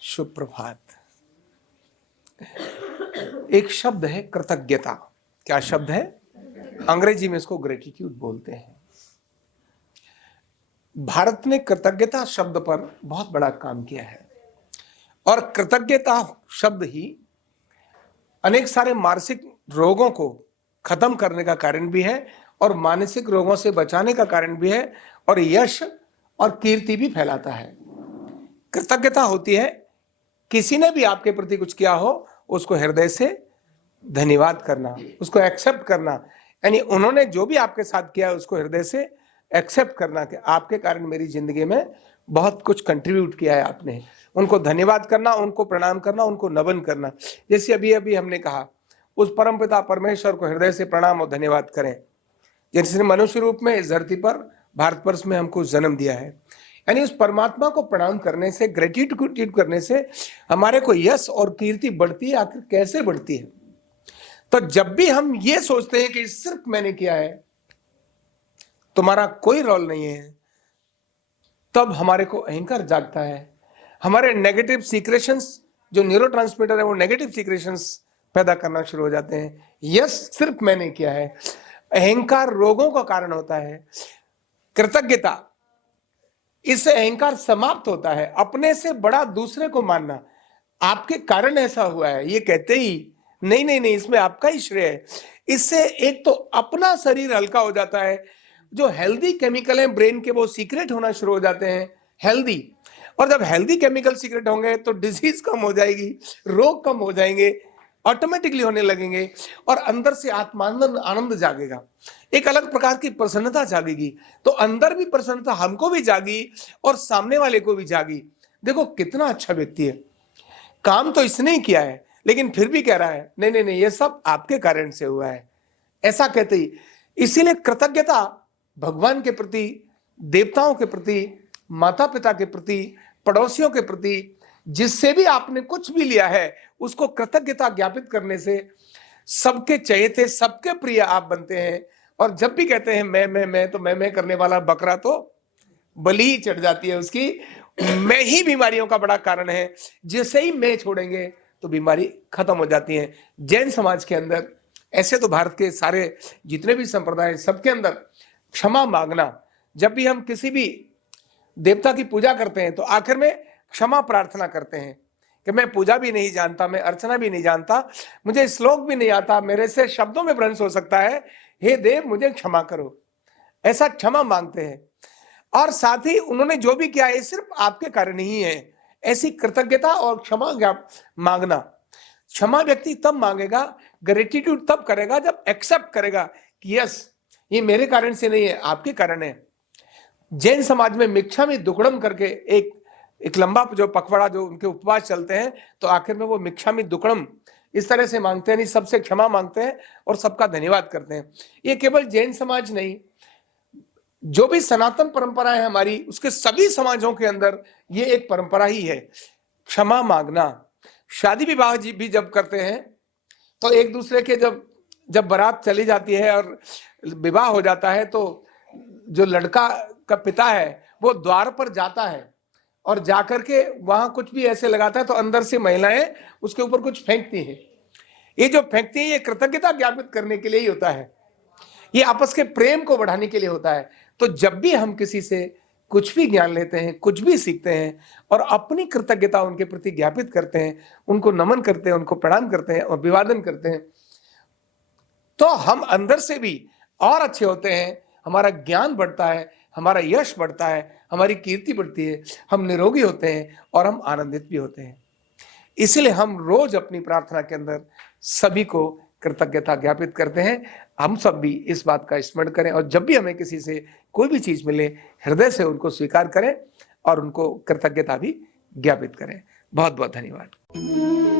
शुभ प्रभात। एक शब्द है कृतज्ञता। क्या शब्द है? अंग्रेजी में इसको ग्रेटिट्यूड बोलते हैं। भारत ने कृतज्ञता शब्द पर बहुत बड़ा काम किया है और कृतज्ञता शब्द ही अनेक सारे मानसिक रोगों को खत्म करने का कारण भी है और मानसिक रोगों से बचाने का कारण भी है और यश और कीर्ति भी फैलाता है। कृतज्ञता होती है किसी ने भी आपके प्रति कुछ किया हो उसको हृदय से धन्यवाद करना, उसको एक्सेप्ट करना, यानी उन्होंने जो भी आपके साथ किया उसको हृदय से एक्सेप्ट करना कि आपके कारण मेरी जिंदगी में बहुत कुछ कंट्रीब्यूट किया है आपने। उनको धन्यवाद करना, उनको प्रणाम करना, उनको नमन करना। जैसे अभी अभी हमने कहा, उस परमपिता परमेश्वर को हृदय से प्रणाम और धन्यवाद करें जिसने मनुष्य रूप में इस धरती पर भारतवर्ष में हमको जन्म दिया है। यानी उस परमात्मा को प्रणाम करने से, ग्रेटिट्यूड करने से हमारे को यश और कीर्ति बढ़ती है। आखिर कैसे बढ़ती है? तो जब भी हम ये सोचते हैं कि सिर्फ मैंने किया है, तुम्हारा कोई रोल नहीं है, तब हमारे को अहंकार जागता है। हमारे नेगेटिव सीक्रेशंस, जो न्यूरोट्रांसमीटर है, वो नेगेटिव सीक्रेशंस पैदा करना शुरू हो जाते हैं। यस, सिर्फ मैंने किया है। अहंकार रोगों का कारण होता है। कृतज्ञता, इससे अहंकार समाप्त होता है। अपने से बड़ा दूसरे को मानना, आपके कारण ऐसा हुआ है, ये कहते ही नहीं नहीं नहीं, इसमें आपका ही श्रेय है। इससे एक तो अपना शरीर हल्का हो जाता है। जो हेल्दी केमिकल हैं ब्रेन के, वो सीक्रेट होना शुरू हो जाते हैं, हेल्दी। और जब हेल्दी केमिकल सीक्रेट होंगे तो डिजीज कम हो जाएगी, रोग कम हो जाएंगे, ऑटोमेटिकली होने लगेंगे और अंदर से आत्मानंद, आनंद जागेगा, एक अलग प्रकार की प्रसन्नता जागेगी। तो अंदर भी प्रसन्नता हमको भी जागी और सामने वाले को भी जागी। देखो कितना अच्छा व्यक्ति है, काम तो इसने ही किया है लेकिन फिर भी कह रहा है नहीं नहीं नहीं, ये सब आपके कारण से हुआ है, ऐसा कहते ही। इसीलिए कृतज्ञता भगवान के प्रति, देवताओं के प्रति, माता पिता के प्रति, पड़ोसियों के प्रति, जिससे भी आपने कुछ भी लिया है उसको कृतज्ञता ज्ञापित करने से सबके चहेते, सबके प्रिय आप बनते हैं। और जब भी कहते हैं मैं, तो मैं करने वाला बकरा तो बलि ही चढ़ जाती है उसकी। मैं ही बीमारियों का बड़ा कारण है, जिसे ही मैं छोड़ेंगे तो बीमारी खत्म हो जाती है। जैन समाज के अंदर, ऐसे तो भारत के सारे जितने भी संप्रदाय, सबके अंदर क्षमा मांगना, जब भी हम किसी भी देवता की पूजा करते हैं तो आखिर में क्षमा प्रार्थना करते हैं कि मैं पूजा भी नहीं जानता, मैं अर्चना भी नहीं जानता, मुझे श्लोक भी नहीं आता, मेरे से शब्दों में भ्रंश हो सकता है, हे देव मुझे क्षमा करो, ऐसा क्षमा मांगते हैं। और साथ ही उन्होंने जो भी किया है सिर्फ आपके कारण ही है, ऐसी कृतज्ञता और क्षमा मांगना। क्षमा व्यक्ति तब मांगेगा, ग्रेटिट्यूड तब करेगा जब एक्सेप्ट करेगा कि यस, ये मेरे कारण से नहीं है, आपके कारण है। जैन समाज में मिच्छामि दुक्कडम करके एक लंबा जो पखवाड़ा, जो उनके उपवास चलते हैं, तो आखिर में वो मिच्छामि दुक्कडम इस तरह से मांगते हैं, नहीं सबसे क्षमा मांगते हैं और सबका धन्यवाद करते हैं। ये केवल जैन समाज नहीं, जो भी सनातन परंपरा है हमारी, उसके सभी समाजों के अंदर ये एक परंपरा ही है, क्षमा मांगना। शादी विवाह भी जब करते हैं तो एक दूसरे के जब बारात चली जाती है और विवाह हो जाता है, तो जो लड़का का पिता है वो द्वार पर जाता है और जाकर के वहां कुछ भी ऐसे लगाता है तो अंदर से महिलाएं उसके ऊपर कुछ फेंकती हैं। ये जो फेंकती है ये कृतज्ञता ज्ञापित करने के लिए ही होता है, ये आपस के प्रेम को बढ़ाने के लिए होता है। तो जब भी हम किसी से कुछ भी ज्ञान लेते हैं, कुछ भी सीखते हैं और अपनी कृतज्ञता उनके प्रति ज्ञापित करते हैं, उनको नमन करते हैं, उनको प्रणाम करते हैं और अभिवादन करते हैं, तो हम अंदर से भी और अच्छे होते हैं, हमारा ज्ञान बढ़ता है, हमारा यश बढ़ता है, हमारी कीर्ति बढ़ती है, हम निरोगी होते हैं और हम आनंदित भी होते हैं। इसलिए हम रोज अपनी प्रार्थना के अंदर सभी को कृतज्ञता ज्ञापित करते हैं। हम सब भी इस बात का स्मरण करें और जब भी हमें किसी से कोई भी चीज मिले, हृदय से उनको स्वीकार करें और उनको कृतज्ञता भी ज्ञापित करें। बहुत बहुत धन्यवाद।